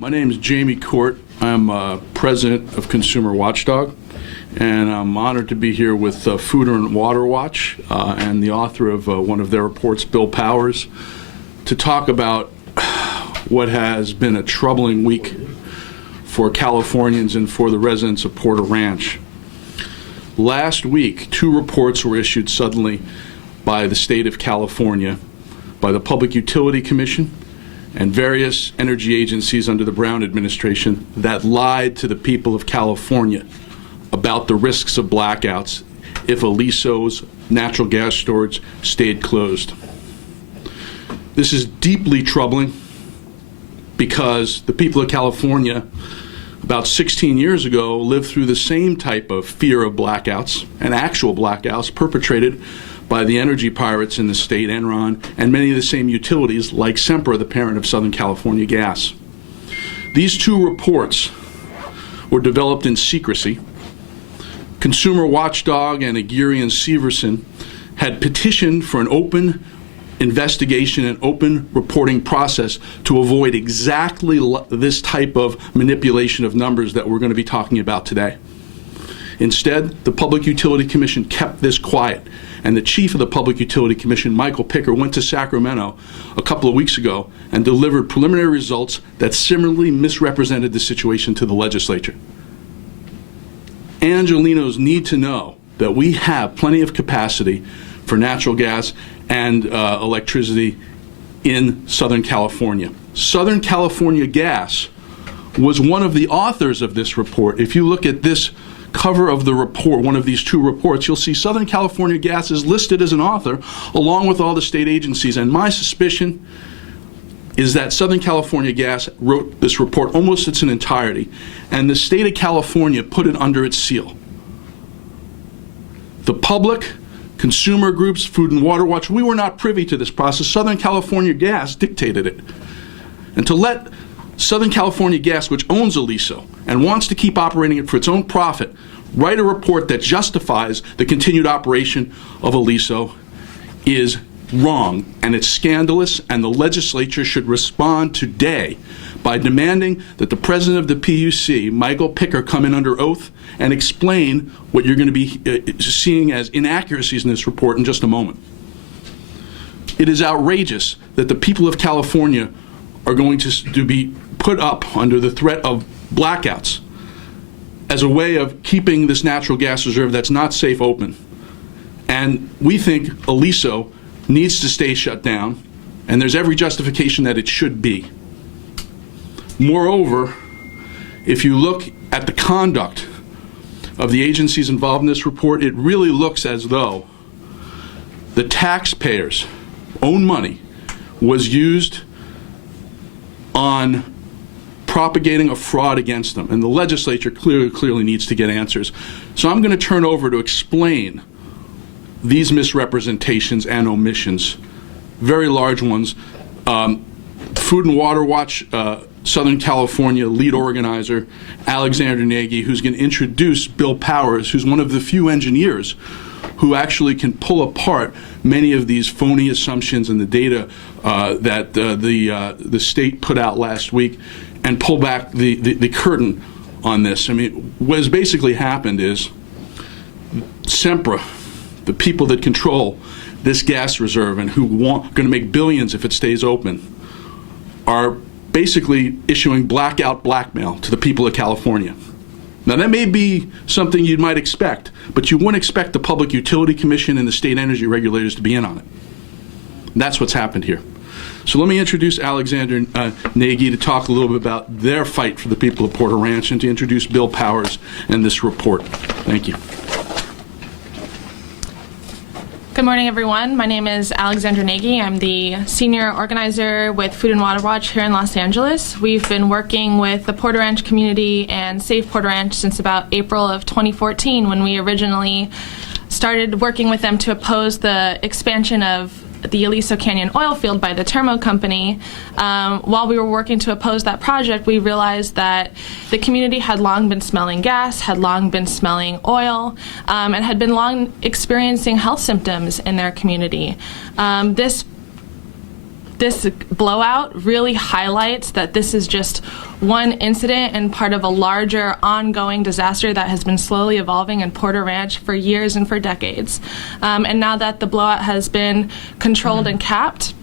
My name is Jamie Court. I'm president of ConsumerWatchdog, and I'm honored to be here with Food and Water Watch and the author of one of their reports, Bill Powers, to talk about what has been a troubling week for Californians and for the residents of Porter Ranch. Last week, 2 reports were issued suddenly by the state of California, by the Public Utility Commission and various energy agencies under the Brown administration that lied to the people of California about the risks of blackouts if Aliso's natural gas storage stayed closed. This is deeply troubling because the people of California about 16 years ago lived through the same type of fear of blackouts and actual blackouts perpetrated by the energy pirates in the state, Enron, and many of the same utilities like Sempra, the parent of Southern California Gas. These 2 reports were developed in secrecy. ConsumerWatchdog and Aguirre and Severson had petitioned for an open investigation and open reporting process to avoid exactly this type of manipulation of numbers that we're going to be talking about today. Instead, the Public Utility Commission kept this quiet, and the chief of the Public Utility Commission, Michael Picker, went to Sacramento a couple of weeks ago and delivered preliminary results that similarly misrepresented the situation to the legislature. Angelinos need to know that we have plenty of capacity for natural gas and electricity in Southern California. Southern California Gas was one of the authors of this report. If you look at this cover of the report, one of these 2 reports, you'll see Southern California Gas is listed as an author along with all the state agencies. And my suspicion is that Southern California Gas wrote this report almost in its entirety, and the state of California put it under its seal. The public, consumer groups, Food and Water Watch, we were not privy to this process. Southern California Gas dictated it. And to let Southern California Gas, which owns Aliso and wants to keep operating it for its own profit, write a report that justifies the continued operation of Aliso is wrong, and it's scandalous, and the legislature should respond today by demanding that the president of the PUC, Michael Picker, come in under oath and explain what you're going to be seeing as inaccuracies in this report in just a moment. It is outrageous that the people of California are going to be put up under the threat of blackouts as a way of keeping this natural gas reserve that's not safe open. And we think Aliso needs to stay shut down, and there's every justification that it should be. Moreover, if you look at the conduct of the agencies involved in this report, it really looks as though the taxpayers' own money was used on propagating a fraud against them, and the legislature clearly needs to get answers. So I'm going to turn over to explain these misrepresentations and omissions, very large ones. Food and Water Watch, Southern California lead organizer, Alexandra Nagy, who's going to introduce Bill Powers, who's one of the few engineers who actually can pull apart many of these phony assumptions and the data that the state put out last week and pull back the curtain on this. I mean, what has basically happened is Sempra, the people that control this gas reserve and who are going to make billions if it stays open, are basically issuing blackout blackmail to the people of California. Now, that may be something you might expect, but you wouldn't expect the Public Utility Commission and the state energy regulators to be in on it. And that's what's happened here. So let me introduce Alexandra Nagy to talk a little bit about their fight for the people of Porter Ranch and to introduce Bill Powers and this report. Thank you. Good morning, everyone. My name is Alexandra Nagy. I'm the senior organizer with Food and Water Watch here in Los Angeles. We've been working with the Porter Ranch community and Save Porter Ranch since about April of 2014, when we originally started working with them to oppose the expansion of the Aliso Canyon oil field by the Termo company. While we were working to oppose that project, we realized that the community had long been smelling gas, had long been smelling oil, and had been long experiencing health symptoms in their community. This this blowout really highlights that this is just one incident and part of a larger ongoing disaster that has been slowly evolving in Porter Ranch for years and for decades. And now that the blowout has been controlled and capped,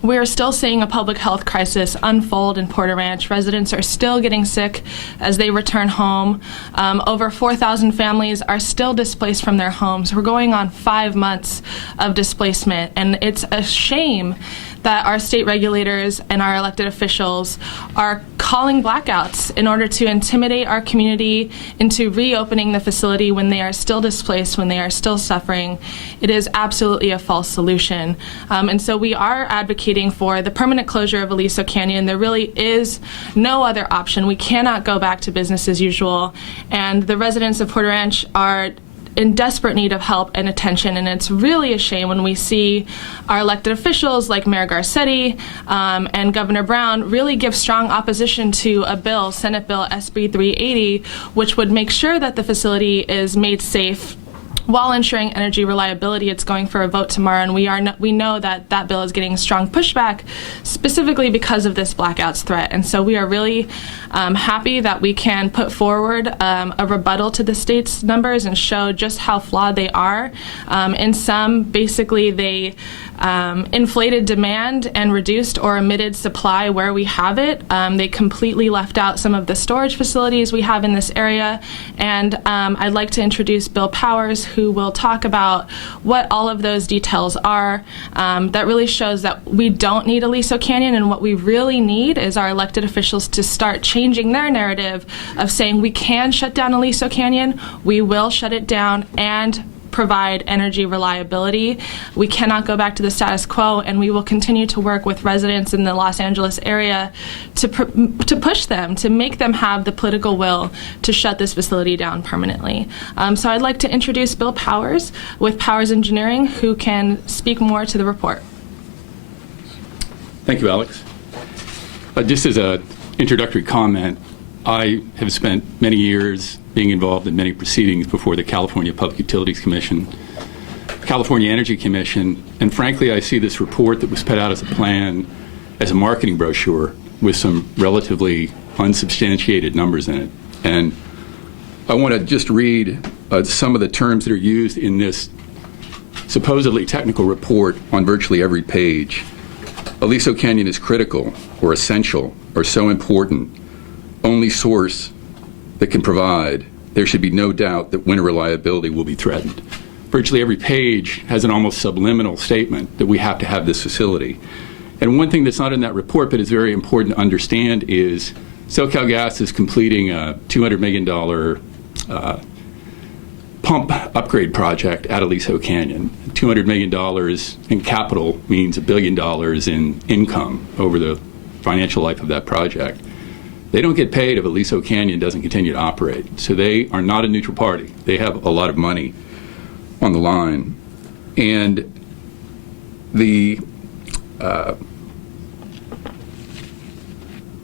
we're still seeing a public health crisis unfold in Porter Ranch. Residents are still getting sick as they return home. Over 4,000 families are still displaced from their homes. We're going on 5 months of displacement, and it's a shame that our state regulators and our elected officials are calling blackouts in order to intimidate our community into reopening the facility when they are still displaced, when they are still suffering. It is absolutely a false solution. And so we are advocating for the permanent closure of Aliso Canyon. There really is no other option. We cannot go back to business as usual. And the residents of Porter Ranch are in desperate need of help and attention, and it's really a shame when we see our elected officials like Mayor Garcetti and Governor Brown really give strong opposition to a bill, Senate Bill SB 380, which would make sure that the facility is made safe while ensuring energy reliability. It's going for a vote tomorrow, and we know that that bill is getting strong pushback specifically because of this blackouts threat. And so we are really happy that we can put forward a rebuttal to the state's numbers and show just how flawed they are. In some, basically, they inflated demand and reduced or omitted supply where we have it. They completely left out some of the storage facilities we have in this area. And I'd like to introduce Bill Powers, who will talk about what all of those details are. That really shows that we don't need Aliso Canyon, and what we really need is our elected officials to start changing their narrative of saying we can shut down Aliso Canyon, we will shut it down, and provide energy reliability. We cannot go back to the status quo, and we will continue to work with residents in the Los Angeles area to push them, to make them have the political will to shut this facility down permanently. So I'd like to introduce Bill Powers with Powers Engineering, who can speak more to the report. Thank you, Alex. Just as an introductory comment, I have spent many years being involved in many proceedings before the California Public Utilities Commission, California Energy Commission, and frankly, I see this report that was put out as a plan as a marketing brochure with some relatively unsubstantiated numbers in it. And I want to just read some of the terms that are used in this supposedly technical report on virtually every page. Aliso Canyon is critical or essential or so important, only source that can provide, there should be no doubt that winter reliability will be threatened. Virtually every page has an almost subliminal statement that we have to have this facility. And one thing that's not in that report but is very important to understand is SoCalGas is completing a $200 million pump upgrade project at Aliso Canyon. $200 million in capital means $1 billion in income over the financial life of that project. They don't get paid if Aliso Canyon doesn't continue to operate. So they are not a neutral party. They have a lot of money on the line. And the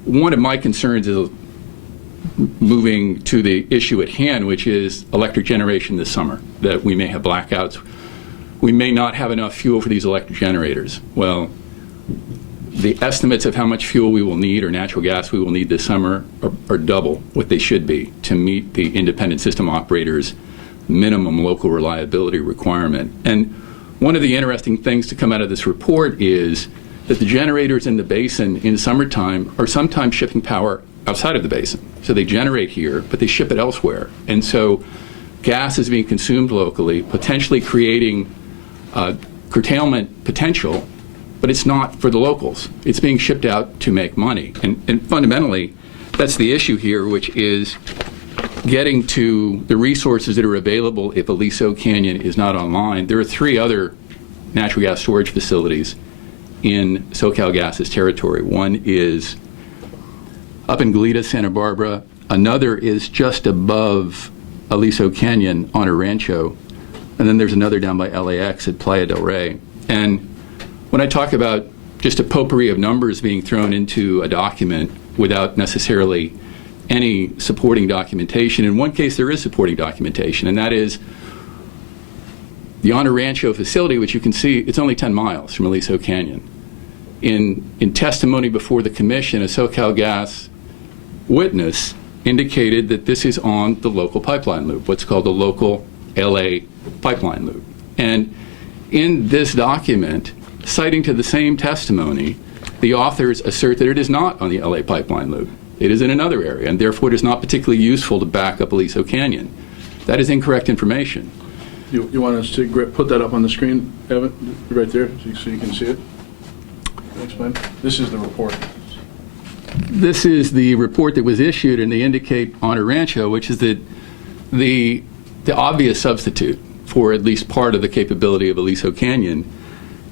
one of my concerns is moving to the issue at hand, which is electric generation this summer, that we may have blackouts. We may not have enough fuel for these electric generators. Well, the estimates of how much fuel we will need or natural gas we will need this summer are double what they should be to meet the independent system operators' minimum local reliability requirement. And one of the interesting things to come out of this report is that the generators in the basin in summertime are sometimes shipping power outside of the basin. So they generate here, but they ship it elsewhere. And so gas is being consumed locally, potentially creating curtailment potential, but it's not for the locals. It's being shipped out to make money. And fundamentally, that's the issue here, which is getting to the resources that are available if Aliso Canyon is not online. There are 3 other natural gas storage facilities in SoCalGas's territory. One is up in Goleta, Santa Barbara. Another is just above Aliso Canyon on a rancho. And then there's another down by LAX at Playa del Rey. And when I talk about just a potpourri of numbers being thrown into a document without necessarily any supporting documentation, in one case there is supporting documentation, and that is the On a Rancho facility, which you can see, it's only 10 miles from Aliso Canyon. in testimony before the commission, a SoCalGas witness indicated that this is on the local pipeline loop, what's called the local LA pipeline loop. And in this document, citing to the same testimony, the authors assert that it is not on the LA pipeline loop. It is in another area, and therefore it is not particularly useful to back up Aliso Canyon. That is incorrect information. You want us to put that up on the screen, Evan, right there, so you can see it? Explain. This is the report. This is the report that was issued, and they indicate on Rancho, which is that the obvious substitute for at least part of the capability of Aliso Canyon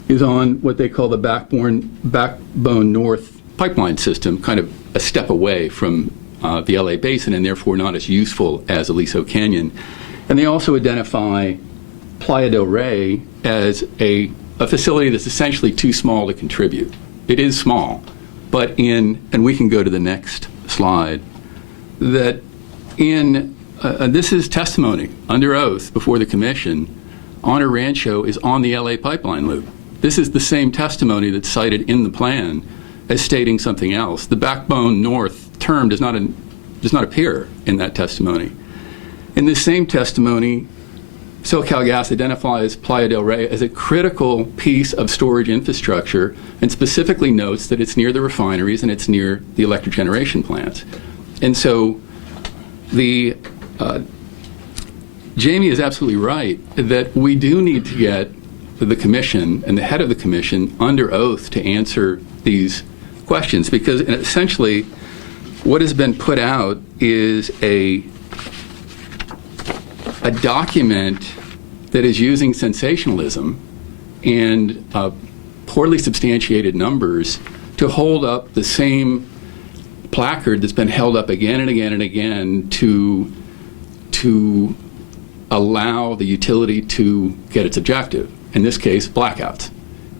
is on what they call the Backbone North pipeline system, kind of a step away from the LA Basin, and therefore not as useful as Aliso Canyon. And they also identify Playa del Rey as a facility that's essentially too small to contribute. It is small, but and we can go to the next slide, that this is testimony under oath before the commission. Honor Rancho is on the LA pipeline loop. This is the same testimony that's cited in the plan as stating something else. The Backbone North term does not appear in that testimony. In this same testimony, SoCalGas identifies Playa del Rey as a critical piece of storage infrastructure and specifically notes that it's near the refineries and it's near the electric generation plants. And so Jamie is absolutely right that we do need to get the commission and the head of the commission under oath to answer these questions, because essentially what has been put out is a document that is using sensationalism and poorly substantiated numbers to hold up the same placard that's been held up again and again and again to allow the utility to get its objective. In this case, blackouts.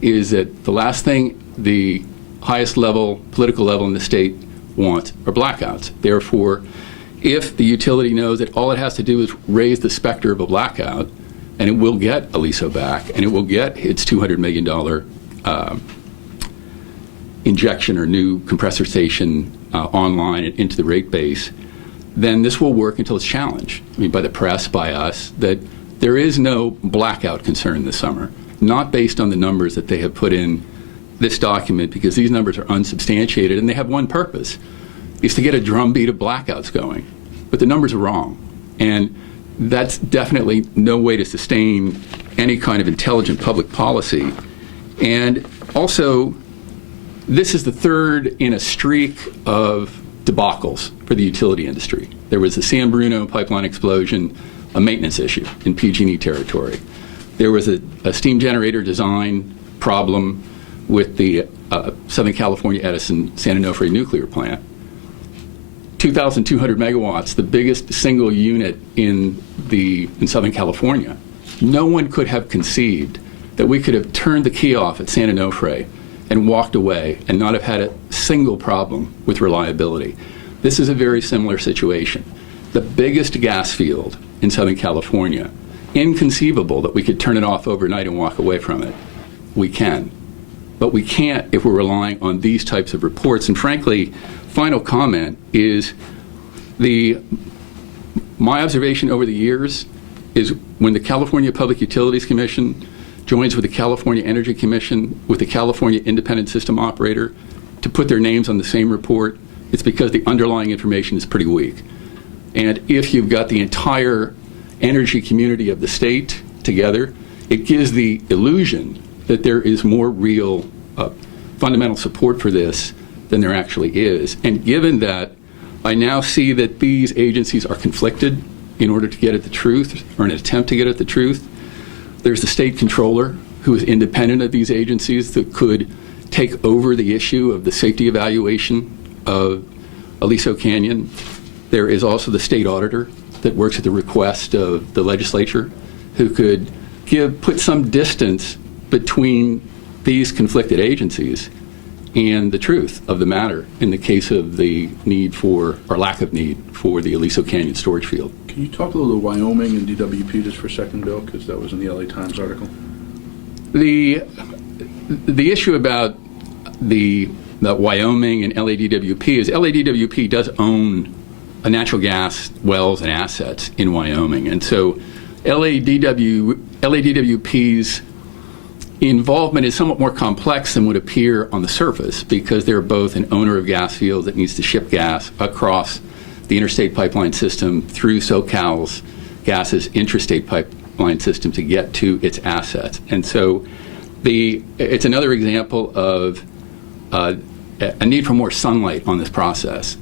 Is that the last thing the highest level, political level in the state wants are blackouts. Therefore, if the utility knows that all it has to do is raise the specter of a blackout, and it will get Aliso back, and it will get its $200 million injection or new compressor station online and into the rate base, then this will work until it's challenged. I mean, by the press, by us, that there is no blackout concern this summer, not based on the numbers that they have put in this document, because these numbers are unsubstantiated and they have one purpose, is to get a drumbeat of blackouts going. But the numbers are wrong. And that's definitely no way to sustain any kind of intelligent public policy. And also, this is the third in a streak of debacles for the utility industry. There was the San Bruno pipeline explosion, a maintenance issue in PG&E territory. There was a steam generator design problem with the Southern California Edison San Onofre nuclear plant. 2,200 megawatts, the biggest single unit in Southern California. No one could have conceived that we could have turned the key off at San Onofre and walked away and not have had a single problem with reliability. This is a very similar situation. The biggest gas field in Southern California, inconceivable that we could turn it off overnight and walk away from it. We can. But we can't if we're relying on these types of reports. And frankly, final comment is my observation over the years is when the California Public Utilities Commission joins with the California Energy Commission, with the California Independent System Operator to put their names on the same report, it's because the underlying information is pretty weak. And if you've got the entire energy community of the state together, it gives the illusion that there is more real fundamental support for this than there actually is. And given that, I now see that these agencies are conflicted in order to get at the truth, or an attempt to get at the truth. There's the state controller, who is independent of these agencies, that could take over the issue of the safety evaluation of Aliso Canyon. There is also the state auditor that works at the request of the legislature, who could put some distance between these conflicted agencies and the truth of the matter in the case of the need for, or lack of need, for the Aliso Canyon storage field. Can you talk a little to Wyoming and DWP just for a second, Bill, because that was in the LA Times article? The issue about the Wyoming and LADWP is LADWP does own a natural gas wells and assets in Wyoming, and so LADWP's involvement is somewhat more complex than would appear on the surface because they're both an owner of gas fields that needs to ship gas across the interstate pipeline system through SoCal's gas's intrastate pipeline system to get to its assets. And so it's another example of a need for more sunlight on this process.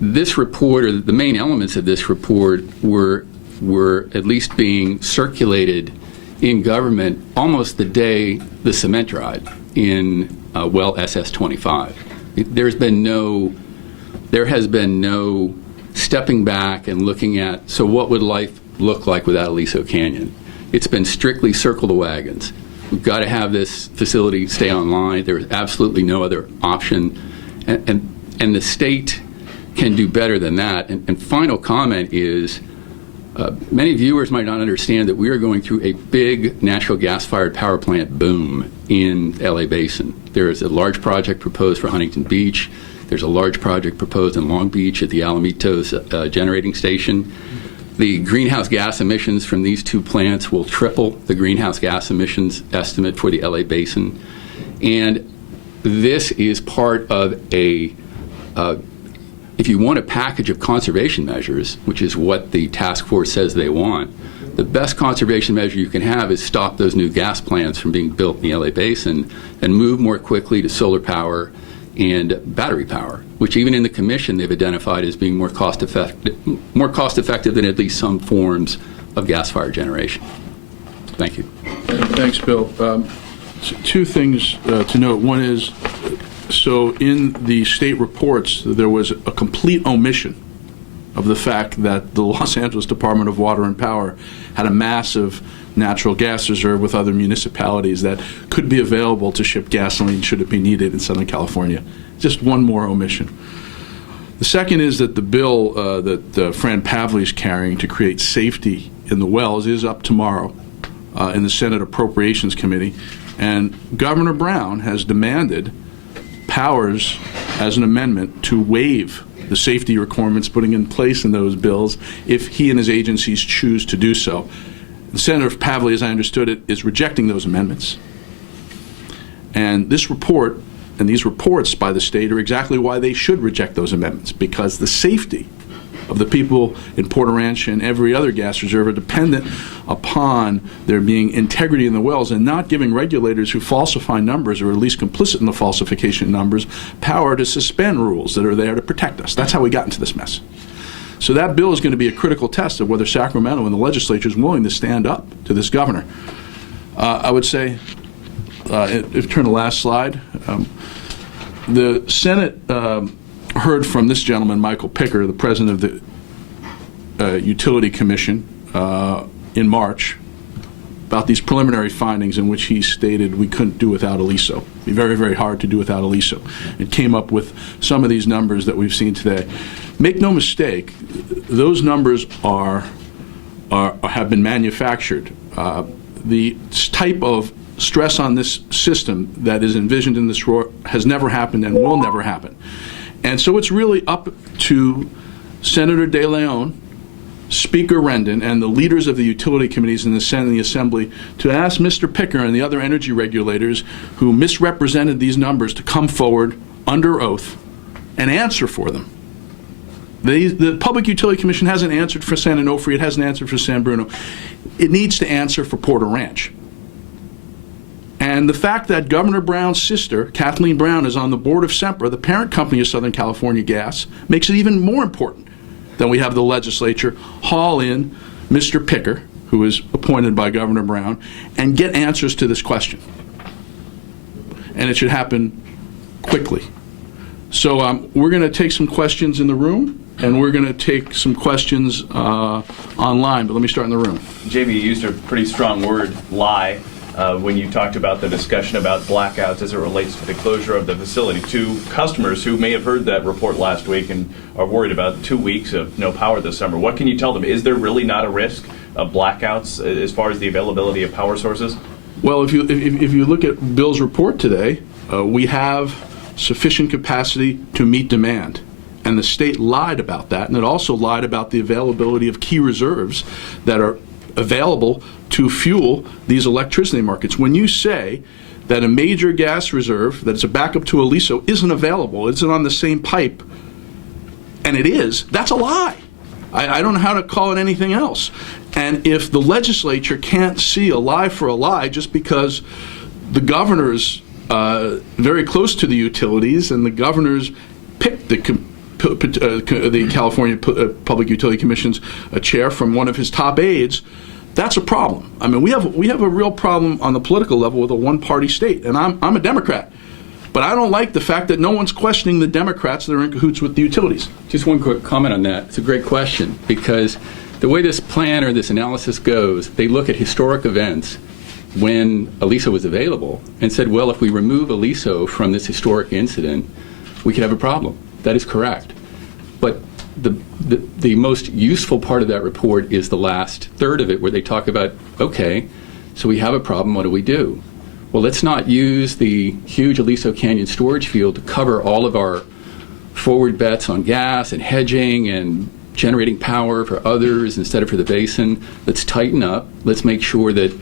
This report, or the main elements of this report, were at least being circulated in government almost the day the cement dried in well SS-25. There has been no stepping back and looking at, so what would life look like without Aliso Canyon? It's been strictly circle the wagons. We've got to have this facility stay online. There's absolutely no other option. And the state can do better than that. And final comment is, many viewers might not understand that we are going through a big natural gas-fired power plant boom in the LA Basin. There is a large project proposed for Huntington Beach. There's a large project proposed in Long Beach at the Alamitos generating station. The greenhouse gas emissions from these two plants will triple the greenhouse gas emissions estimate for the LA Basin. And this is part of if you want a package of conservation measures, which is what the task force says they want, the best conservation measure you can have is stop those new gas plants from being built in the LA Basin and move more quickly to solar power and battery power, which even in the commission they've identified as being more cost effective than at least some forms of gas-fired generation. Thank you. Thanks, Bill. Two things to note. One is, so in the state reports, there was a complete omission of the fact that the Los Angeles Department of Water and Power had a massive natural gas reserve with other municipalities that could be available to ship gasoline should it be needed in Southern California. Just one more omission. The second is that the bill that Fran Pavley is carrying to create safety in the wells is up tomorrow in the Senate Appropriations Committee, and Governor Brown has demanded powers as an amendment to waive the safety requirements putting in place in those bills if he and his agencies choose to do so. Senator Pavley, as I understood it, is rejecting those amendments. And this report and these reports by the state are exactly why they should reject those amendments, because the safety of the people in Porter Ranch and every other gas reserve are dependent upon there being integrity in the wells and not giving regulators who falsify numbers, or at least complicit in the falsification numbers, power to suspend rules that are there to protect us. That's how we got into this mess. So that bill is going to be a critical test of whether Sacramento and the legislature is willing to stand up to this governor. I would say, if you turn to the last slide, the Senate heard from this gentleman, Michael Picker, the president of the Utility Commission, in March, about these preliminary findings in which he stated we couldn't do without Aliso. It'd be very, very hard to do without Aliso. It came up with some of these numbers that we've seen today. Make no mistake, those numbers have been manufactured. The type of stress on this system that is envisioned in this roar has never happened and will never happen. And so it's really up to Senator De Leon, Speaker Rendon, and the leaders of the utility committees in the Senate and the Assembly to ask Mr. Picker and the other energy regulators who misrepresented these numbers to come forward under oath and answer for them. The Public Utility Commission hasn't answered for San Onofre. It hasn't answered for San Bruno. It needs to answer for Porter Ranch. And the fact that Governor Brown's sister, Kathleen Brown, is on the board of Sempra, the parent company of Southern California Gas, makes it even more important that we have the legislature haul in Mr. Picker, who is appointed by Governor Brown, and get answers to this question. And it should happen quickly. So we're going to take some questions in the room, and we're going to take some questions online, but let me start in the room. JB, you used a pretty strong word, lie, when you talked about the discussion about blackouts as it relates to the closure of the facility. To customers who may have heard that report last week and are worried about 2 weeks of no power this summer, what can you tell them? Is there really not a risk of blackouts as far as the availability of power sources? Well, if you look at Bill's report today, we have sufficient capacity to meet demand. And the state lied about that, and it also lied about the availability of key reserves that are available to fuel these electricity markets. When you say that a major gas reserve that's a backup to Aliso isn't available, isn't on the same pipe, and it is, that's a lie. I don't know how to call it anything else. And if the legislature can't see a lie for a lie just because the governor's very close to the utilities and the governor's picked the California Public Utility Commission's chair from one of his top aides, that's a problem. I mean, we have a real problem on the political level with a one-party state, and I'm a Democrat. But I don't like the fact that no one's questioning the Democrats that are in cahoots with the utilities. Just one quick comment on that. It's a great question, because the way this plan or this analysis goes, they look at historic events when Aliso was available and said, well, if we remove Aliso from this historic incident, we could have a problem. That is correct. But the most useful part of that report is the last third of it, where they talk about, okay, so we have a problem, what do we do? Well, let's not use the huge Aliso Canyon storage field to cover all of our forward bets on gas and hedging and generating power for others instead of for the basin. Let's tighten up. Let's make sure that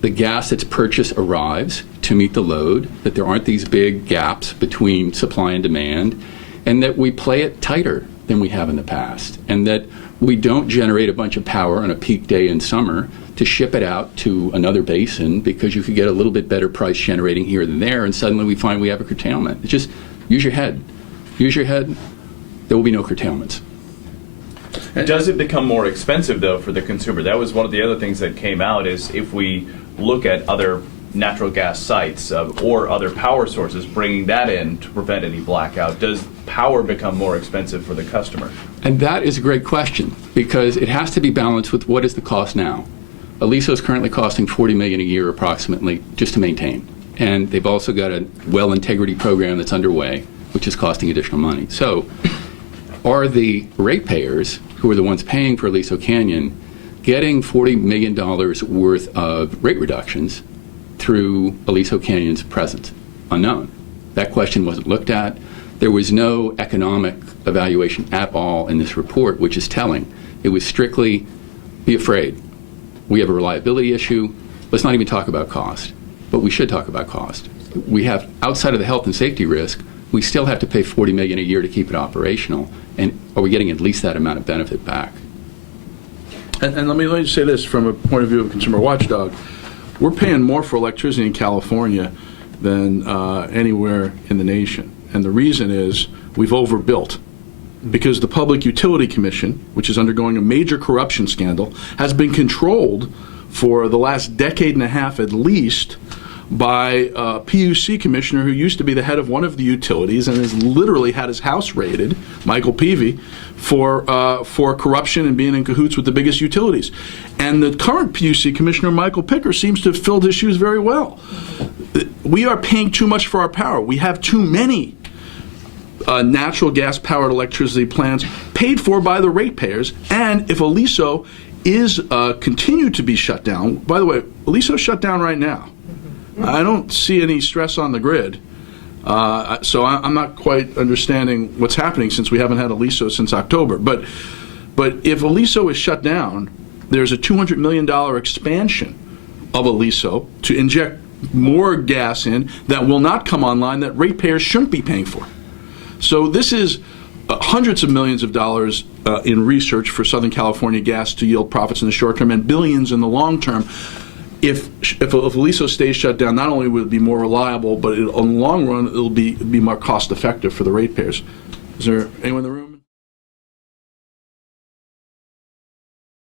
the gas that's purchased arrives to meet the load, that there aren't these big gaps between supply and demand, and that we play it tighter than we have in the past, and that we don't generate a bunch of power on a peak day in summer to ship it out to another basin because you could get a little bit better price generating here than there, and suddenly we find we have a curtailment. It's just use your head. Use your head. There will be no curtailments. Does it become more expensive, though, for the consumer? That was one of the other things that came out, is if we look at other natural gas sites or other power sources, bringing that in to prevent any blackout, does power become more expensive for the customer? And that is a great question, because it has to be balanced with what is the cost now. Aliso is currently costing $40 million a year approximately just to maintain. And they've also got a well integrity program that's underway, which is costing additional money. So are the ratepayers, who are the ones paying for Aliso Canyon, getting $40 million worth of rate reductions through Aliso Canyon's presence? Unknown. That question wasn't looked at. There was no economic evaluation at all in this report, which is telling. It was strictly, be afraid. We have a reliability issue. Let's not even talk about cost, but we should talk about cost. We have, outside of the health and safety risk, we still have to pay $40 million a year to keep it operational, and are we getting at least that amount of benefit back? And let me just say this from a point of view of Consumer Watchdog. We're paying more for electricity in California than anywhere in the nation. And the reason is we've overbuilt. Because the Public Utility Commission, which is undergoing a major corruption scandal, has been controlled for the last decade and a half at least by a PUC commissioner who used to be the head of one of the utilities and has literally had his house raided, Michael Picker, for corruption and being in cahoots with the biggest utilities. And the current PUC commissioner, Michael Picker, seems to have filled his shoes very well. We are paying too much for our power. We have too many natural gas-powered electricity plants paid for by the ratepayers. And if Aliso is continued to be shut down, by the way, Aliso's shut down right now. I don't see any stress on the grid. So I'm not quite understanding what's happening since we haven't had Aliso since October. But if Aliso is shut down, there's a $200 million expansion of Aliso to inject more gas in that will not come online that ratepayers shouldn't be paying for. So this is hundreds of millions of dollars in research for Southern California gas to yield profits in the short term and billions in the long term. If Aliso stays shut down, not only will it be more reliable, but in the long run, it'll be more cost effective for the ratepayers. Is there anyone in the room?